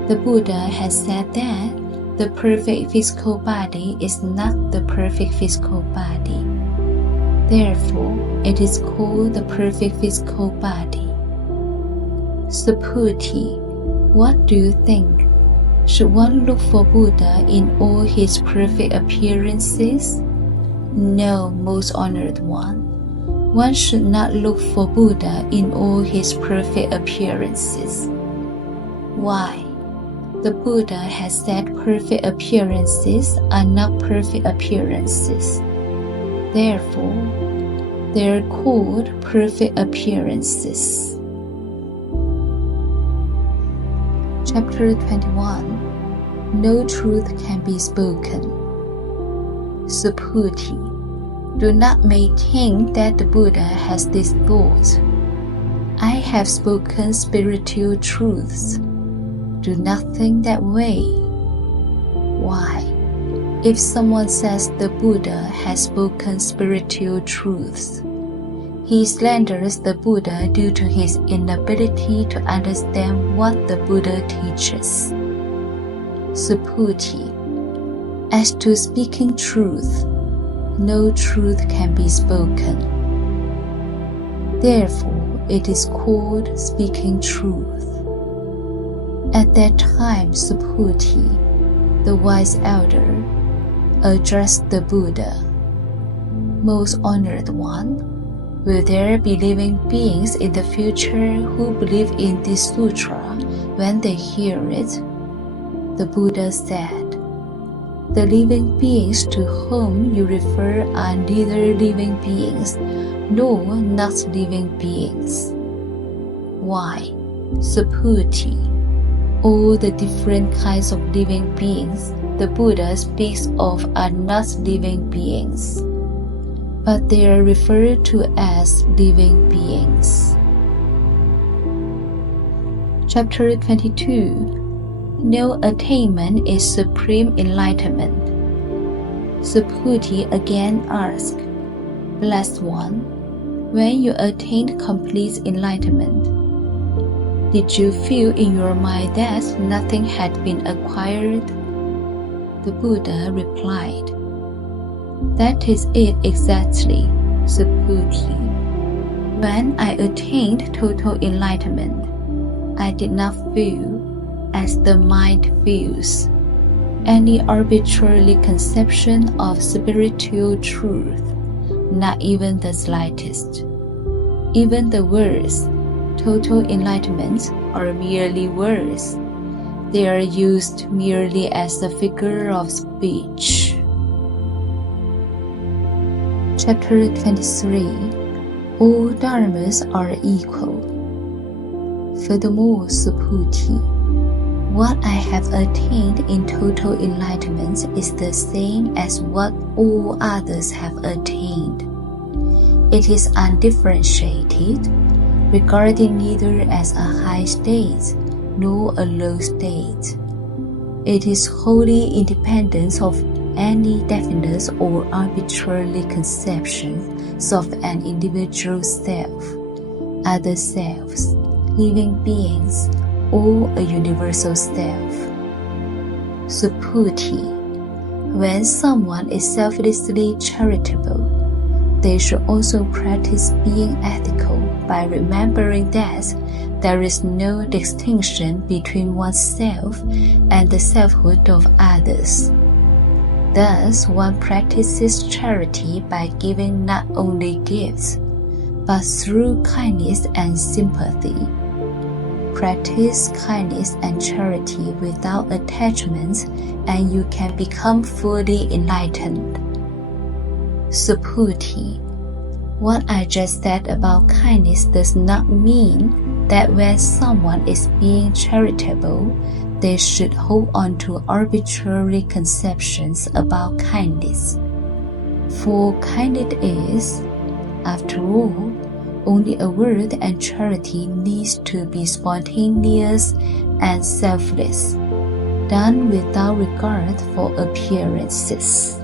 The Buddha has said that the perfect physical body is not the perfect physical body. Therefore, it is called the perfect physical body. Subhuti, what do you think? Should one look for Buddha in all his perfect appearances? No, most honored one. One should not look for Buddha in all his perfect appearances. Why? The Buddha has said perfect appearances are not perfect appearances. Therefore, they are called perfect appearances. Chapter 21. No truth can be spoken. Subhuti, do not maintain that the Buddha has this thought. I have spoken spiritual truths. Do not think that way. Why? If someone says the Buddha has spoken spiritual truths, he slanders the Buddha due to his inability to understand what the Buddha teaches. Subhuti, as to speaking truth, no truth can be spoken. Therefore, it is called speaking truth. At that time, Subhuti, the wise elder, addressed the Buddha. Most honored one, will there be living beings in the future who believe in this sutra when they hear it? The Buddha said, The living beings to whom you refer are neither living beings nor not living beings. Why? Subhuti. All the different kinds of living beings the Buddha speaks of are not living beings, but they are referred to as living beings. Chapter 22. No attainment is supreme enlightenment. Subhuti again asked, Blessed One, when you attained complete enlightenment, did you feel in your mind that nothing had been acquired? The Buddha replied, That is it exactly, Subhuti. When I attained total enlightenment, I did not feel, as the mind feels, any arbitrary conception of spiritual truth, not even the slightest. Even the words, total enlightenment, are merely words. They are used merely as a figure of speech. Chapter 23. All dharmas are equal. Furthermore, Subhuti, what I have attained in total enlightenment is the same as what all others have attained. It is undifferentiated, regarded neither as a high state nor a low state. It is wholly independent of any definite or arbitrary conceptions of an individual self, other selves, living beings, or a universal self. Subhuti, when someone is selflessly charitable, they should also practice being ethical by remembering that there is no distinction between oneself and the selfhood of others. Thus, one practices charity by giving not only gifts, but through kindness and sympathy. Practice kindness and charity without attachments, and you can become fully enlightened. Subhuti, what I just said about kindness does not mean that when someone is being charitable, they should hold on to arbitrary conceptions about kindness. For kindness is, after all, only a word, and charity needs to be spontaneous and selfless, done without regard for appearances.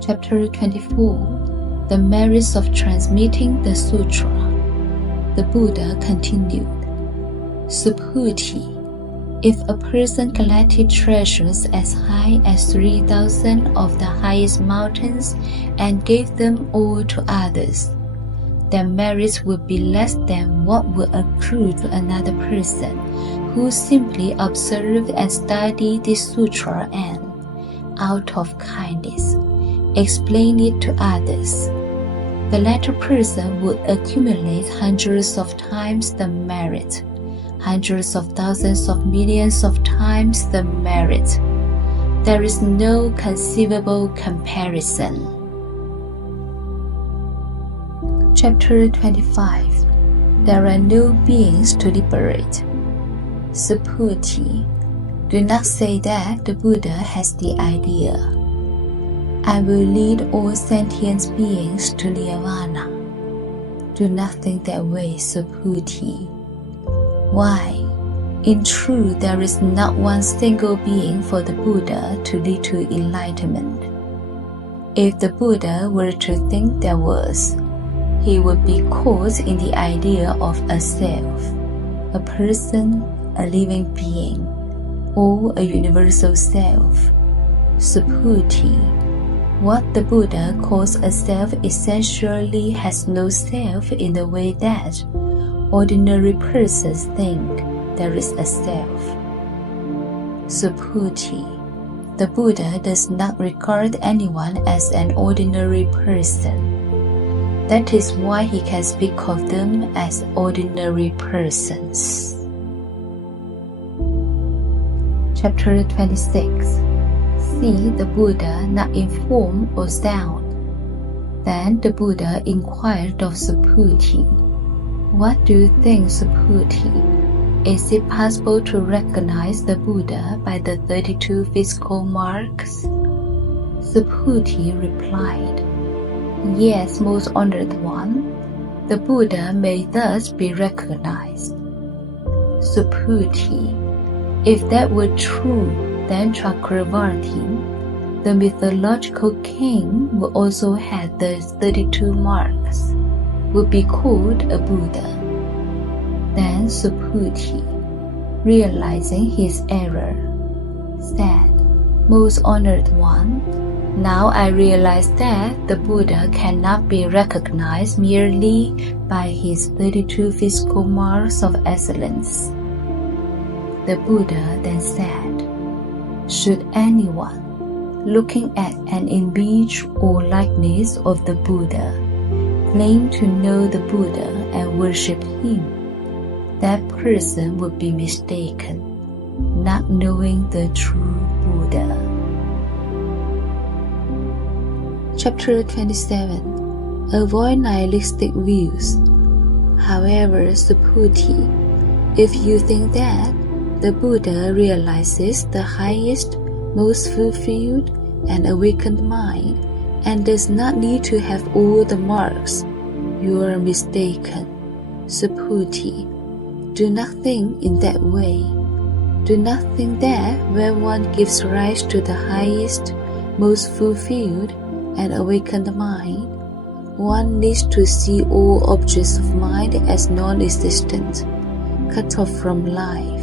Chapter 24. The merits of transmitting the Sutra. The Buddha continued, Subhuti, if a person collected treasures as high as 3,000 of the highest mountains and gave them all to others, their merits would be less than what would accrue to another person who simply observed and studied the Sutra and, out of kindness, explained it to others. The latter person would accumulate hundreds of times the merit, hundreds of thousands of millions of times the merit. There is no conceivable comparison. Chapter 25. There are no beings to liberate. Subhuti, do not say that the Buddha has the idea, I will lead all sentient beings to nirvana. Do not think that way, Subhuti. Why? In truth, there is not one single being for the Buddha to lead to enlightenment. If the Buddha were to think there was, he would be caught in the idea of a self, a person, a living being, or a universal self. Subhuti, what the Buddha calls a self essentially has no self in the way that ordinary persons think there is a self. Subhuti, the Buddha does not regard anyone as an ordinary person. That is why he can speak of them as ordinary persons. Chapter 26. See the Buddha not in form or sound. Then the Buddha inquired of Subhuti, "What do you think, Subhuti? Is it possible to recognize the Buddha by the 32 physical marks?" Subhuti replied, "Yes, most honored one. The Buddha may thus be recognized." Subhuti: "If that were true, then Chakravarti, the mythological king who also had the 32 marks, would be called a Buddha." Then Subhuti, realizing his error, said, "Most honored one, now I realize that the Buddha cannot be recognized merely by his 32 physical marks of excellence." The Buddha then said, "Should anyone, looking at an image or likeness of the Buddha, claim to know the Buddha and worship him, that person would be mistaken, not knowing the true Buddha." Chapter 27. Avoid nihilistic views. However, Subhuti, if you think that the Buddha realizes the highest, most fulfilled and awakened mind, and does not need to have all the marks, you are mistaken. Subhuti, do not think in that way. Do not think that when one gives rise to the highest, most fulfilled and awakened mind, one needs to see all objects of mind as non-existent, cut off from life.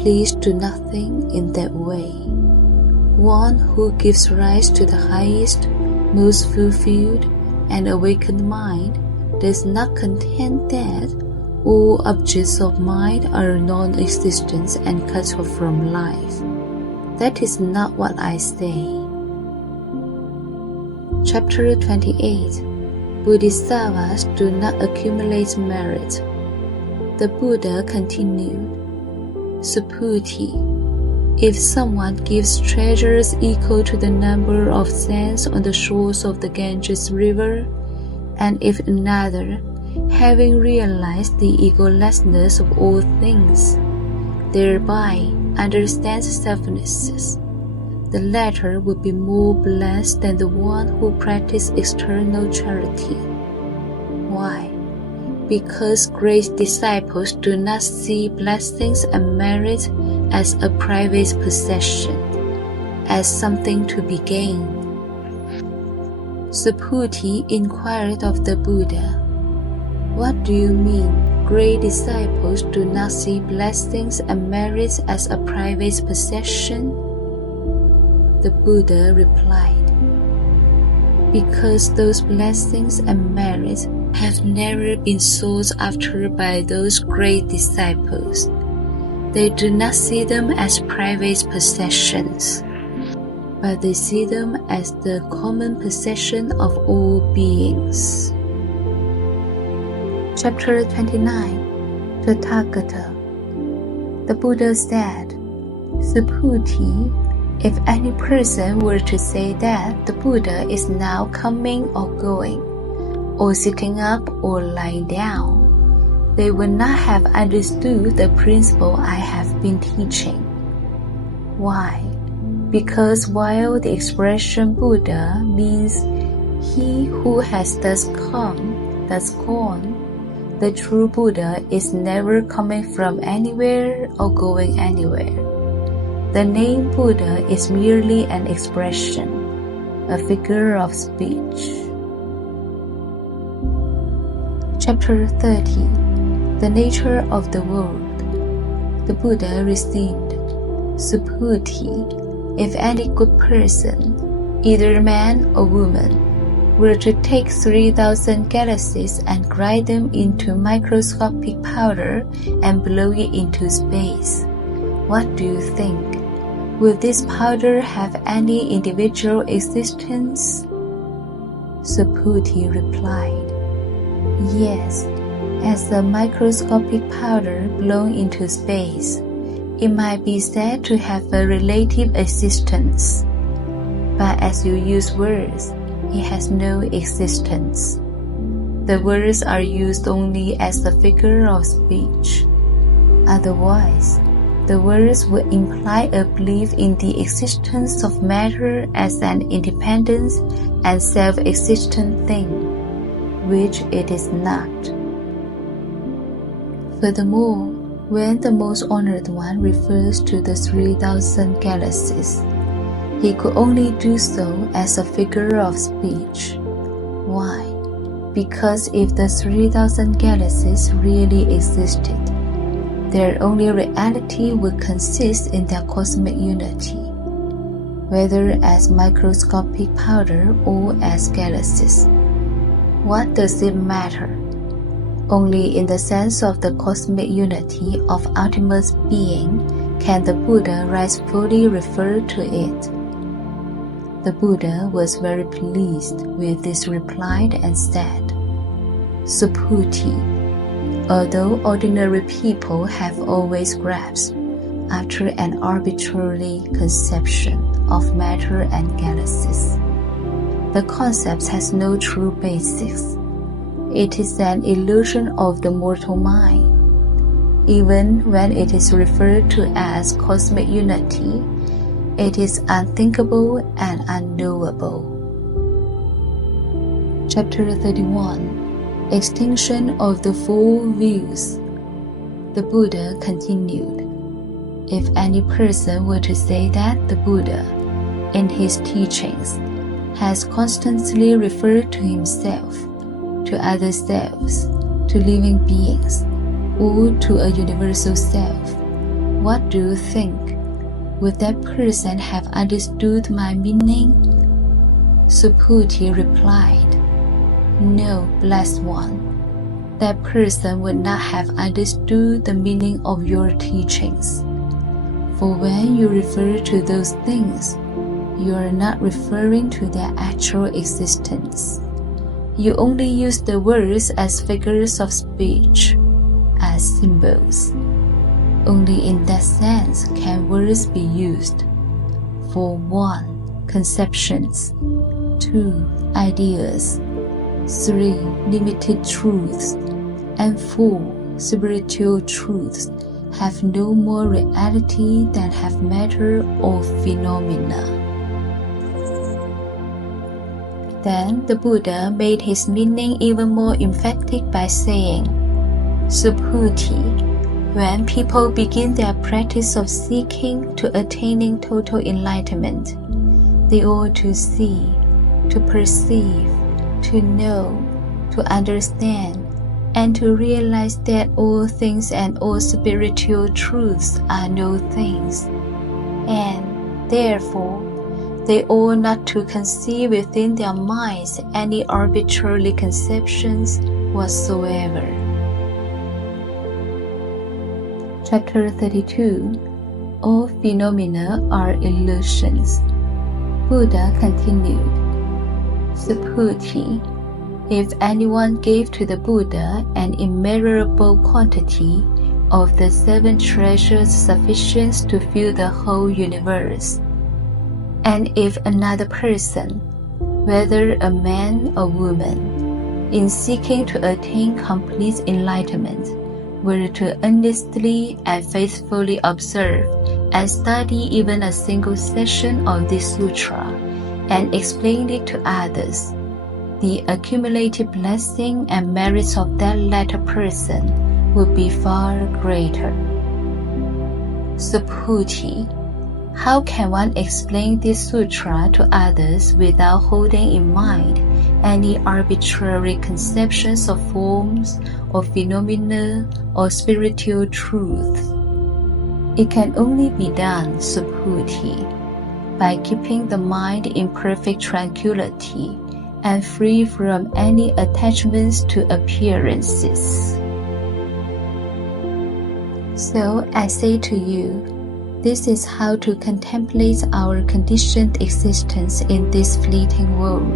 Please do not think in that way. One who gives rise to the highest, most fulfilled and awakened mind does not contend that all objects of mind are non-existent and cut off from life. That is not what I say. Chapter 28. Bodhisattvas do not accumulate merit. The Buddha continued, Subhuti, if someone gives treasures equal to the number of sands on the shores of the Ganges River, and if another, having realized the egolessness of all things, thereby understands selflessness, the latter will be more blessed than the one who practices external charity. Why? Because great disciples do not see blessings and merit as a private possession, as something to be gained. Subhuti inquired of the Buddha, "What do you mean, great disciples do not see blessings and merits as a private possession?" The Buddha replied, "Because those blessings and merits have never been sought after by those great disciples. They do not see them as private possessions, but they see them as the common possession of all beings." Chapter 29. Tathagata. The Buddha said, Subhuti, if any person were to say that the Buddha is now coming or going, or sitting up or lying down, they would not have understood the principle I have been teaching. Why? Because while the expression Buddha means he who has thus come, thus gone, the true Buddha is never coming from anywhere or going anywhere. The name Buddha is merely an expression, a figure of speech. Chapter 30. The nature of the world. The Buddha resumed, Subhuti, if any good person, either man or woman, were to take 3,000 galaxies and grind them into microscopic powder and blow it into space, what do you think? Will this powder have any individual existence? Subhuti replied, Yes, as the microscopic powder blown into space, It might be said to have a relative existence, but as you use words, it has no existence. The words are used only as a figure of speech. Otherwise, the words would imply a belief in the existence of matter as an independent and self-existent thing, which it is not. Furthermore, when the Most Honored One refers to the 3,000 galaxies, he could only do so as a figure of speech. Why? Because if the 3,000 galaxies really existed, their only reality would consist in their cosmic unity, whether as microscopic powder or as galaxies. What does it matter? Only in the sense of the cosmic unity of ultimate being can the Buddha rightfully refer to it. The Buddha was very pleased with this reply and said, Subhuti, although ordinary people have always grasped after an arbitrary conception of matter and galaxies, the concept has no true basis. It is an illusion of the mortal mind. Even when it is referred to as cosmic unity, it is unthinkable and unknowable. Chapter 31. Extinction of the Four Views. The Buddha continued, if any person were to say that the Buddha, in his teachings, has constantly referred to himself, to other selves, to living beings, or to a universal self, what do you think? Would that person have understood my meaning? Subhuti replied, No, blessed one. That person would not have understood the meaning of your teachings. For when you refer to those things, you are not referring to their actual existence. You only use the words as figures of speech, as symbols. Only in that sense can words be used. For 1. Conceptions, 2. Ideas, 3. Limited truths, and 4. Spiritual truths have no more reality than have matter or phenomena. Then the Buddha made his meaning even more emphatic by saying, Subhuti, when people begin their practice of seeking to attaining total enlightenment, they ought to see, to perceive, to know, to understand, and to realize that all things and all spiritual truths are no things, and therefore they ought not to conceive within their minds any arbitrary conceptions whatsoever. Chapter 32. All phenomena are illusions. Buddha continued, Subhuti, if anyone gave to the Buddha an immeasurable quantity of the 7 treasures sufficient to fill the whole universe, and if another person, whether a man or woman, in seeking to attain complete enlightenment, were to earnestly and faithfully observe and study even a single section of this sutra and explain it to others, the accumulated blessing and merits of that latter person would be far greater. Subhuti, how can one explain this sutra to others without holding in mind any arbitrary conceptions of forms, or phenomena, or spiritual truths? It can only be done, Subhuti, by keeping the mind in perfect tranquility and free from any attachments to appearances. So I say to you, this is how to contemplate our conditioned existence in this fleeting world.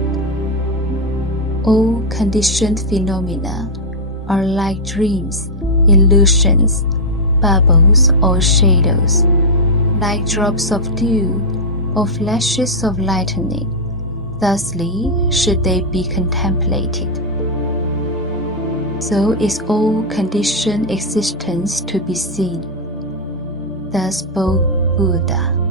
All conditioned phenomena are like dreams, illusions, bubbles or shadows, like drops of dew or flashes of lightning. Thusly should they be contemplated. So is all conditioned existence to be seen. Thus spoke Buddha.